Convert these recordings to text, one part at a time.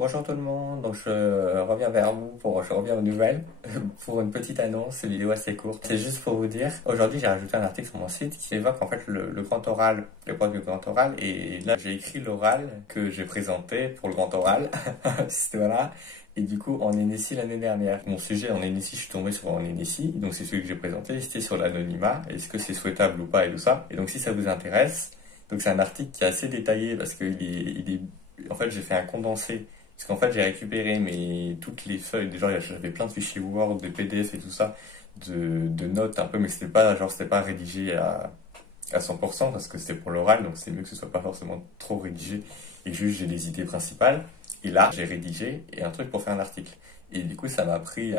Bonjour tout le monde, donc je reviens vers vous je reviens aux nouvelles pour une petite annonce, une vidéo assez courte. C'est juste pour vous dire, aujourd'hui j'ai rajouté un article sur mon site qui évoque en fait le grand oral, l'épreuve du grand oral, et là j'ai écrit l'oral que j'ai présenté pour le grand oral, voilà. Et du coup en Inici l'année dernière, mon sujet en Inici, je suis tombé sur en Inici, donc c'est celui que j'ai présenté, c'était sur l'anonymat, est-ce que c'est souhaitable ou pas et tout ça. Et donc si ça vous intéresse, donc c'est un article qui est assez détaillé parce que en fait j'ai fait un condensé. Parce qu'en fait, j'ai récupéré toutes les feuilles. Déjà, j'avais plein de fichiers Word, des PDF et tout ça, de notes un peu, mais c'était pas rédigé à 100% parce que c'était pour l'oral, donc c'est mieux que ce soit pas forcément trop rédigé et juste j'ai les idées principales. Et là, j'ai rédigé et un truc pour faire un article. Et du coup, ça m'a pris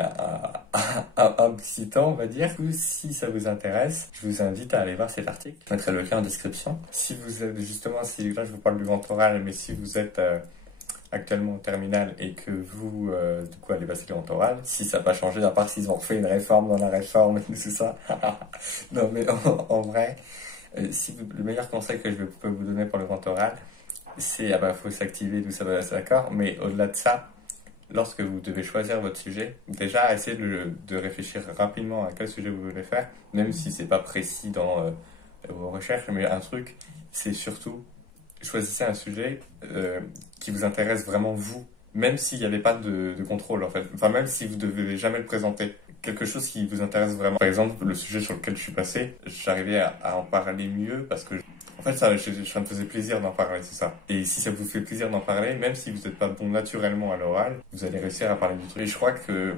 un petit temps, on va dire. Du coup, si ça vous intéresse, je vous invite à aller voir cet article. Je mettrai le lien en description. Si vous êtes, justement, si là, je vous parle du grand oral, mais si vous êtes actuellement en terminale et que vous, du coup, allez passer le grand oral, si ça n'a pas changé, à part s'ils ont refait une réforme dans la réforme et tout ça. Non, mais en vrai, le meilleur conseil que je peux vous donner pour le grand oral, c'est, ah bah, faut s'activer, tout ça, bah, c'est d'accord, mais au-delà de ça, lorsque vous devez choisir votre sujet, déjà, essayez de réfléchir rapidement à quel sujet vous voulez faire, même si c'est pas précis dans vos recherches, mais un truc, c'est surtout choisissez un sujet qui vous intéresse vraiment vous, même s'il n'y avait pas de contrôle en fait. Enfin, même si vous ne devez jamais le présenter. Quelque chose qui vous intéresse vraiment. Par exemple, le sujet sur lequel je suis passé, j'arrivais à en parler mieux parce que, en fait, ça me faisait plaisir d'en parler, c'est ça. Et si ça vous fait plaisir d'en parler, même si vous n'êtes pas bon naturellement à l'oral, vous allez réussir à parler du truc. Et je crois que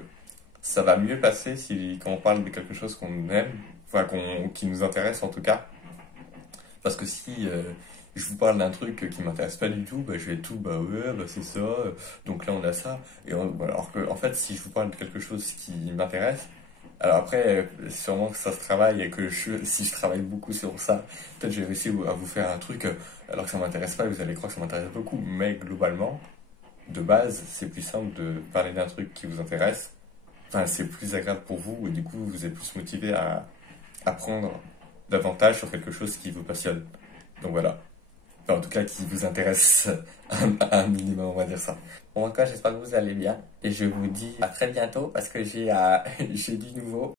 ça va mieux passer quand on parle de quelque chose qu'on aime, enfin, qui nous intéresse en tout cas. Parce que si je vous parle d'un truc qui m'intéresse pas du tout, bah, je vais tout, bah ouais, bah c'est ça, donc là on a ça. Alors que, en fait, si je vous parle de quelque chose qui m'intéresse, alors après, sûrement que ça se travaille et que si je travaille beaucoup sur ça, peut-être j'ai réussi à vous faire un truc alors que ça m'intéresse pas et vous allez croire que ça m'intéresse beaucoup. Mais globalement, de base, c'est plus simple de parler d'un truc qui vous intéresse. Enfin, c'est plus agréable pour vous et du coup, vous êtes plus motivé à apprendre davantage sur quelque chose qui vous passionne. Donc voilà. Enfin, en tout cas, qui vous intéresse un minimum, on va dire ça. Bon, en tout cas, j'espère que vous allez bien. Et je vous dis à très bientôt parce que j'ai j'ai du nouveau.